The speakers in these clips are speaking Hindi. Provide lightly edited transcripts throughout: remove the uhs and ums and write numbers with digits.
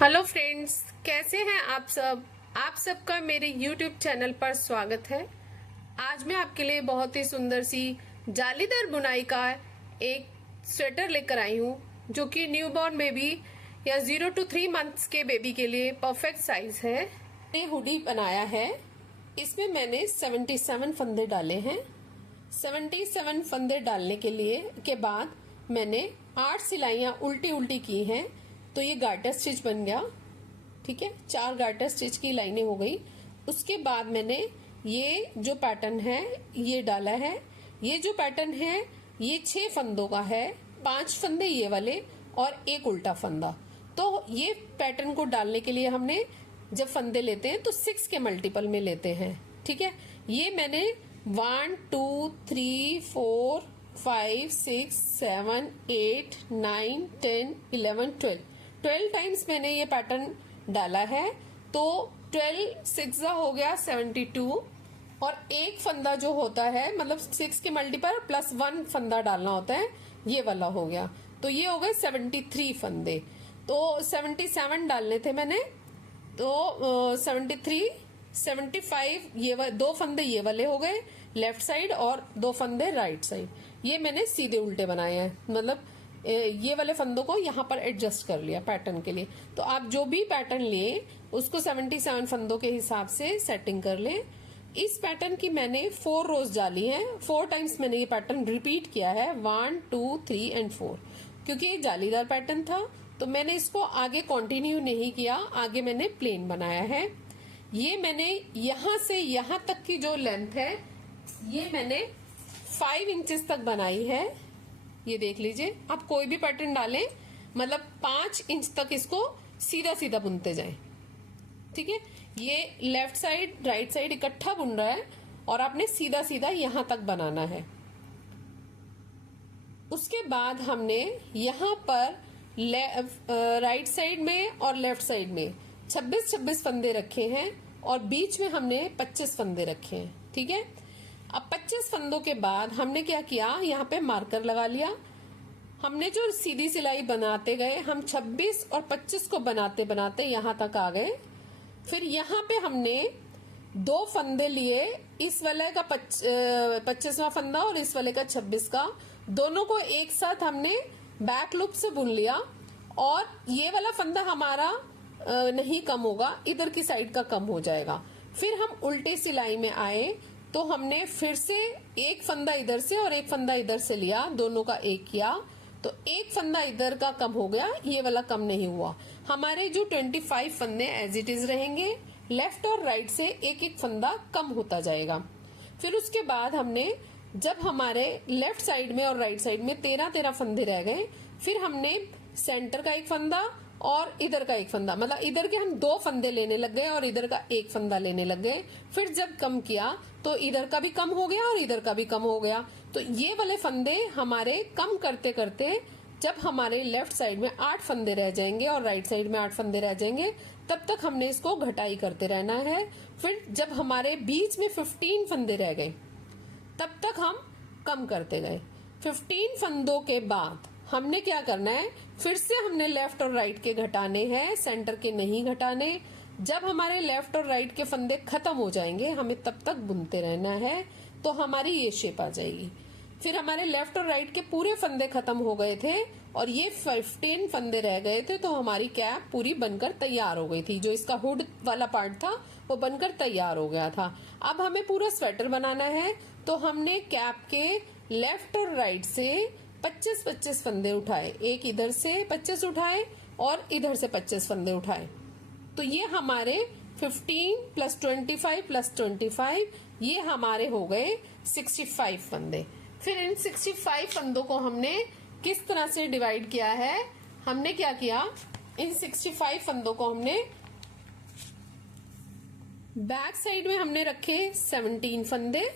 हेलो फ्रेंड्स, कैसे हैं आप सब। आप सबका मेरे यूट्यूब चैनल पर स्वागत है। आज मैं आपके लिए बहुत ही सुंदर सी जालीदार बुनाई का एक स्वेटर लेकर आई हूँ, जो कि न्यूबॉर्न बेबी या 0 to 3 मंथ्स के बेबी के लिए परफेक्ट साइज है। मैंने हुडी बनाया है। इसमें मैंने 77 फंदे डाले हैं। 77 फंदे डालने के बाद मैंने 8 सिलाइयाँ उल्टी उल्टी की हैं, तो ये गार्टर स्टिच बन गया। ठीक है, 4 गार्टर स्टिच की लाइनें हो गई। उसके बाद मैंने ये जो पैटर्न है ये डाला है। ये जो पैटर्न है ये 6 फंदों का है, 5 फंदे ये वाले और एक उल्टा फंदा। तो ये पैटर्न को डालने के लिए हमने जब फंदे लेते हैं तो 6 के मल्टीपल में लेते हैं। ठीक है, ये मैंने 1 2 3 4 5 6 7 8 9 10 11 12 टाइम्स मैंने ये पैटर्न डाला है। तो 12 6 हो गया 72, और एक फंदा जो होता है मतलब 6 के मल्टीपल प्लस 1 फंदा डालना होता है, ये वाला हो गया। तो ये हो गए 73 फंदे। तो 77 डालने थे मैंने, तो 73 75 ये 2 फंदे ये वाले हो गए लेफ्ट साइड और 2 फंदे राइट साइड। ये मैंने सीधे उल्टे बनाए हैं, मतलब ये वाले फंदों को यहाँ पर एडजस्ट कर लिया पैटर्न के लिए। तो आप जो भी पैटर्न लें उसको 77 फंदों के हिसाब से सेटिंग कर लें। इस पैटर्न की मैंने 4 रोज डाली हैं। 4 टाइम्स मैंने ये पैटर्न रिपीट किया है, 1 2 3 एंड 4, क्योंकि ये जालीदार पैटर्न था तो मैंने इसको आगे कंटिन्यू नहीं किया, आगे मैंने प्लेन बनाया है। ये मैंने यहाँ से यहाँ तक की जो लेंथ है ये मैंने 5 इंचेस तक बनाई है। ये देख लीजिए, आप कोई भी पैटर्न डालें मतलब 5 इंच तक इसको सीधा सीधा बुनते जाएं। ठीक है, ये लेफ्ट साइड राइट साइड इकट्ठा बुन रहा है और आपने सीधा सीधा यहां तक बनाना है। उसके बाद हमने यहां पर राइट साइड में और लेफ्ट साइड में 26 फंदे रखे हैं और बीच में हमने 25 फंदे रखे हैं। ठीक है, अब 25 फंदों के बाद हमने क्या किया, यहाँ पे मार्कर लगा लिया। हमने जो सीधी सिलाई बनाते गए, हम 26 और 25 को बनाते बनाते यहाँ तक आ गए। फिर यहाँ पे हमने 2 फंदे लिए, इस वाले का 25वां फंदा और इस वाले का 26 का, दोनों को एक साथ हमने बैक लूप से बुन लिया। और ये वाला फंदा हमारा नहीं कम होगा, इधर की साइड का कम हो जाएगा। फिर हम उल्टे सिलाई में आए तो हमने फिर से एक फंदा इधर से और एक फंदा इधर से लिया, दोनों का एक किया, तो एक फंदा इधर का कम हो गया, ये वाला कम नहीं हुआ। हमारे जो 25 फंदे एज इट इज रहेंगे, लेफ्ट और राइट से एक एक फंदा कम होता जाएगा। फिर उसके बाद हमने जब हमारे लेफ्ट साइड में और राइट साइड में 13 फंदे रह गए, फिर हमने सेंटर का एक फंदा और इधर का एक फंदा, मतलब इधर के हम 2 फंदे लेने लग गए और इधर का एक फंदा लेने लग गए। फिर जब कम किया तो इधर का भी कम हो गया और इधर का भी कम हो गया। तो ये वाले फंदे हमारे कम करते करते जब हमारे लेफ्ट साइड में 8 फंदे रह जाएंगे और राइट साइड में 8 फंदे रह जाएंगे, तब तक हमने इसको घटाई करते रहना है। फिर जब हमारे बीच में 15 फंदे रह गए तब तक हम कम करते गए। 15 फंदों के बाद हमने क्या करना है, फिर से हमने लेफ्ट और राइट के घटाने हैं, सेंटर के नहीं घटाने। जब हमारे लेफ्ट और राइट के फंदे खत्म हो जाएंगे, हमें तब तक बुनते रहना है, तो हमारी ये शेप आ जाएगी। फिर हमारे लेफ्ट और राइट के पूरे फंदे खत्म हो गए थे और ये 15 फंदे रह गए थे, तो हमारी कैप पूरी बनकर तैयार हो गई थी। जो इसका हुड वाला पार्ट था वो बनकर तैयार हो गया था। अब हमें पूरा स्वेटर बनाना है, तो हमने कैप के लेफ्ट और राइट से 25 फंदे उठाए, एक इधर से 25 उठाए और इधर से 25 फंदे उठाए। तो ये हमारे 15 प्लस 25 प्लस 25, ये हमारे हो गए 65 फंदे। फिर इन 65 फंदों को हमने किस तरह से डिवाइड किया है, हमने क्या किया, इन 65 फंदों को हमने बैक साइड में हमने रखे 17 फंदे,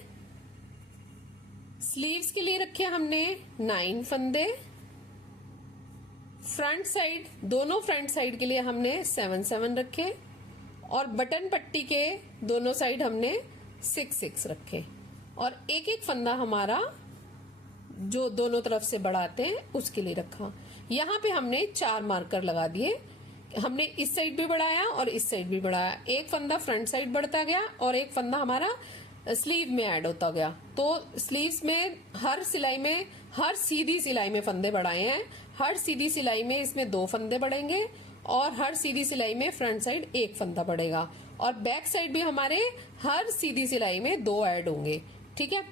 स्लीव्स के लिए रखे हमने 9 फंदे, फ्रंट साइड दोनों फ्रंट साइड के लिए हमने 7 रखे और बटन पट्टी के दोनों साइड हमने 6 रखे। और एक एक फंदा हमारा जो दोनों तरफ से बढ़ाते हैं उसके लिए रखा। यहाँ पे हमने 4 मार्कर लगा दिए हमने इस साइड भी बढ़ाया और इस साइड भी बढ़ाया, एक फंदा फ्रंट साइड बढ़ता गया और एक फंदा हमारा स्लीव में ऐड होता गया। तो स्लीव्स में हर सिलाई में, हर सीधी सिलाई में फंदे बढ़ाए हैं। हर सीधी सिलाई में इसमें 2 फंदे बढ़ेंगे और हर सीधी सिलाई में फ्रंट साइड 1 फंदा बढ़ेगा और बैक साइड भी हमारे हर सीधी सिलाई में 2 ऐड होंगे। ठीक है,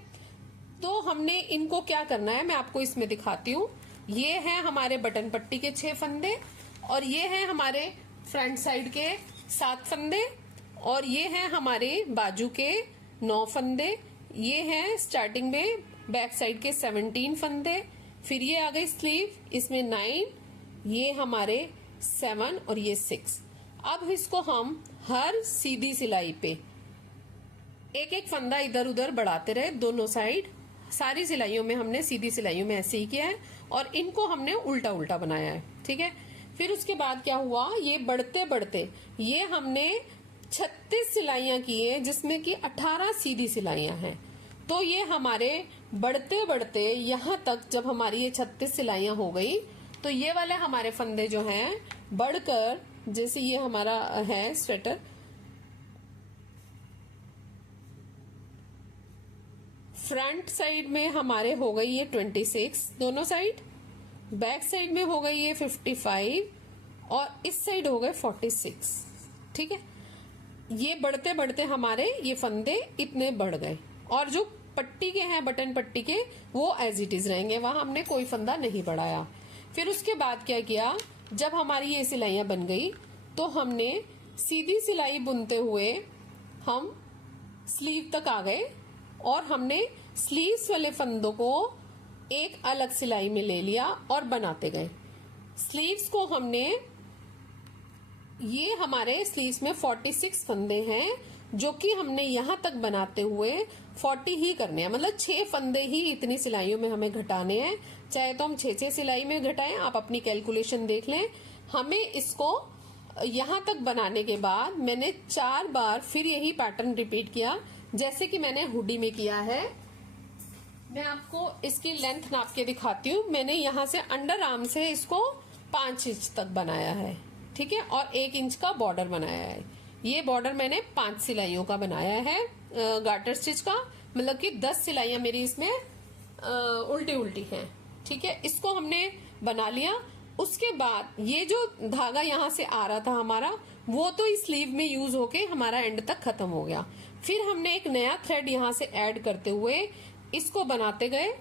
तो हमने इनको क्या करना है मैं आपको इसमें दिखाती हूँ। ये है हमारे बटन पट्टी के 6 फंदे और ये है हमारे फ्रंट साइड के 7 फंदे और ये है हमारे बाजू के 9 फंदे। ये है स्टार्टिंग में बैक साइड के 17 फंदे। फिर ये आ गई स्लीव, इसमें 9, ये हमारे 7 और ये 6। अब इसको हम हर सीधी सिलाई पे एक एक फंदा इधर उधर बढ़ाते रहे दोनों साइड। सारी सिलाइयों में हमने, सीधी सिलाइयों में ऐसे ही किया है और इनको हमने उल्टा उल्टा बनाया है। ठीक है, फिर उसके बाद क्या हुआ, ये बढ़ते बढ़ते ये हमने 36 सिलाइयां की है जिसमें कि 18 सीधी सिलाइयां हैं। तो ये हमारे बढ़ते बढ़ते यहाँ तक जब हमारी ये 36 सिलाइयां हो गई तो ये वाले हमारे फंदे जो हैं बढ़कर, जैसे ये हमारा है स्वेटर, फ्रंट साइड में हमारे हो गई ये 26 दोनों साइड, बैक साइड में हो गई ये 55 और इस साइड हो गए 46। ठीक है, ये बढ़ते बढ़ते हमारे ये फंदे इतने बढ़ गए और जो पट्टी के हैं बटन पट्टी के वो एज इट इज रहेंगे, वहां हमने कोई फंदा नहीं बढ़ाया। फिर उसके बाद क्या किया, जब हमारी ये सिलाइयां बन गई तो हमने सीधी सिलाई बुनते हुए हम स्लीव तक आ गए और हमने स्लीव्स वाले फंदों को एक अलग सिलाई में ले लिया और बनाते गए। स्लीव्स को हमने, ये हमारे स्लीव्स में 46 फंदे हैं जो कि हमने यहां तक बनाते हुए 40 ही करने हैं, मतलब 6 फंदे ही इतनी सिलाइयों में हमें घटाने हैं। चाहे तो हम 6 सिलाई में घटाएं, आप अपनी कैलकुलेशन देख लें। हमें इसको यहां तक बनाने के बाद मैंने 4 बार फिर यही पैटर्न रिपीट किया जैसे कि मैंने हुडी में किया है। मैं आपको इसकी लेंथ नाप के दिखाती हूँ। मैंने यहाँ से अंडर आर्म से इसको 5 इंच तक बनाया है। ठीक है, और 1 इंच का बॉर्डर बनाया है। ये बॉर्डर मैंने 5 सिलाइयों का बनाया है गार्टर स्टिच का, मतलब कि 10 सिलाइयां मेरी इसमें उल्टी उल्टी हैं। ठीक है, इसको हमने बना लिया। उसके बाद ये जो धागा यहाँ से आ रहा था हमारा, वो तो इस स्लीव में यूज होके हमारा एंड तक खत्म हो गया। फिर हमने एक नया थ्रेड यहाँ से ऐड करते हुए इसको बनाते गए।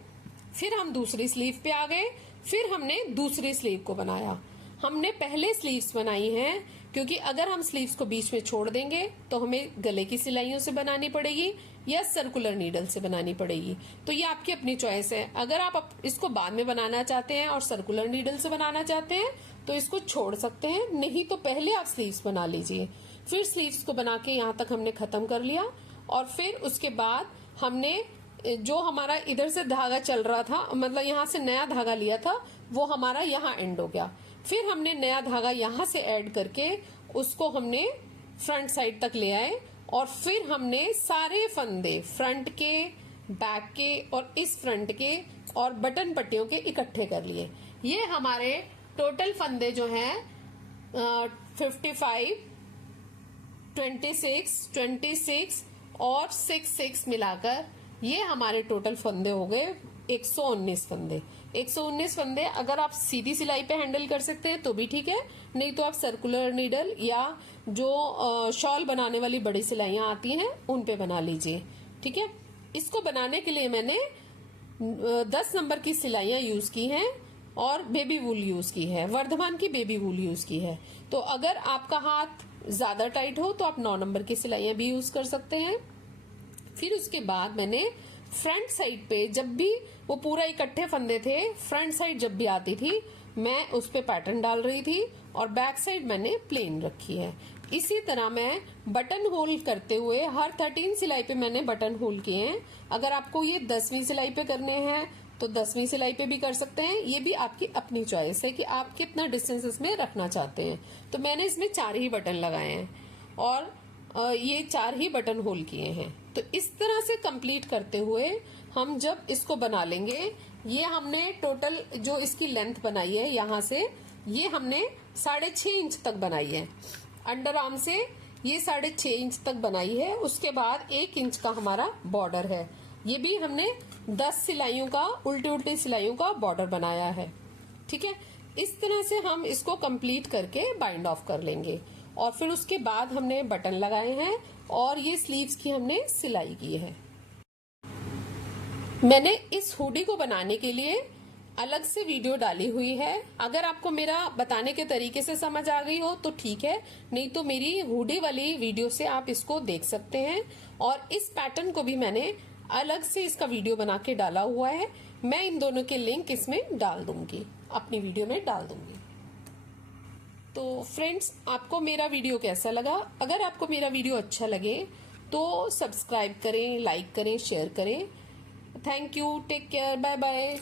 फिर हम दूसरी स्लीव पे आ गए, फिर हमने दूसरी स्लीव को बनाया। हमने पहले स्लीव्स बनाई हैं क्योंकि अगर हम स्लीव्स को बीच में छोड़ देंगे तो हमें गले की सिलाइयों से बनानी पड़ेगी या सर्कुलर नीडल से बनानी पड़ेगी। तो ये आपकी अपनी चॉइस है। अगर आप इसको बाद में बनाना चाहते हैं और सर्कुलर नीडल से बनाना चाहते हैं तो इसको छोड़ सकते हैं, नहीं तो पहले आप स्लीव्स बना लीजिए। फिर स्लीव्स को बना के यहाँ तक हमने खत्म कर लिया और फिर उसके बाद हमने जो हमारा इधर से धागा चल रहा था, मतलब यहाँ से नया धागा लिया था, वो हमारा यहाँ एंड हो गया। फिर हमने नया धागा यहाँ से ऐड करके उसको हमने फ्रंट साइड तक ले आए और फिर हमने सारे फंदे फ्रंट के, बैक के और इस फ्रंट के और बटन पट्टियों के इकट्ठे कर लिए। ये हमारे टोटल फंदे जो हैं 55, 26 और 6 मिलाकर ये हमारे टोटल फंदे हो गए 119 फंदे। 119 फंदे अगर आप सीधी सिलाई पे हैंडल कर सकते हैं तो भी ठीक है, नहीं तो आप सर्कुलर नीडल या जो शॉल बनाने वाली बड़ी सिलाइयां आती हैं उन पे बना लीजिए। ठीक है, इसको बनाने के लिए मैंने 10 नंबर की सिलाइयां यूज की हैं और बेबी वूल यूज की है, वर्धमान की बेबी वूल यूज की है। तो अगर आपका हाथ ज्यादा टाइट हो तो आप 9 नंबर की सिलाइयां भी यूज कर सकते हैं। फिर उसके बाद मैंने फ्रंट साइड पे, जब भी वो पूरा इकट्ठे फंदे थे, फ्रंट साइड जब भी आती थी मैं उस पे पैटर्न डाल रही थी और बैक साइड मैंने प्लेन रखी है। इसी तरह मैं बटन होल करते हुए हर 13 सिलाई पे मैंने बटन होल किए हैं। अगर आपको ये 10वीं सिलाई पे करने हैं तो 10वीं सिलाई पे भी कर सकते हैं। ये भी आपकी अपनी चॉइस है कि आप कितना डिस्टेंस इसमें रखना चाहते हैं। तो मैंने इसमें 4 ही बटन लगाए हैं और ये 4 ही बटन होल किए हैं। तो इस तरह से कंप्लीट करते हुए हम जब इसको बना लेंगे, ये हमने टोटल जो इसकी लेंथ बनाई है यहाँ से, ये हमने 6.5 इंच तक बनाई है। अंडर आर्म से ये 6.5 इंच तक बनाई है। उसके बाद 1 इंच का हमारा बॉर्डर है। ये भी हमने 10 सिलाइयों का, उल्टी उल्टी सिलाइयों का बॉर्डर बनाया है। ठीक है, इस तरह से हम इसको कंप्लीट करके बाइंड ऑफ कर लेंगे। और फिर उसके बाद हमने बटन लगाए हैं और ये स्लीव्स की हमने सिलाई की है। मैंने इस हुडी को बनाने के लिए अलग से वीडियो डाली हुई है। अगर आपको मेरा बताने के तरीके से समझ आ गई हो तो ठीक है, नहीं तो मेरी हुडी वाली वीडियो से आप इसको देख सकते हैं। और इस पैटर्न को भी मैंने अलग से इसका वीडियो बना के डाला हुआ है। मैं इन दोनों के लिंक इसमें डाल दूंगी, अपनी वीडियो में डाल दूंगी। तो फ्रेंड्स, आपको मेरा वीडियो कैसा लगा? अगर आपको मेरा वीडियो अच्छा लगे तो सब्सक्राइब करें, लाइक करें, शेयर करें। Thank you, take care, bye bye.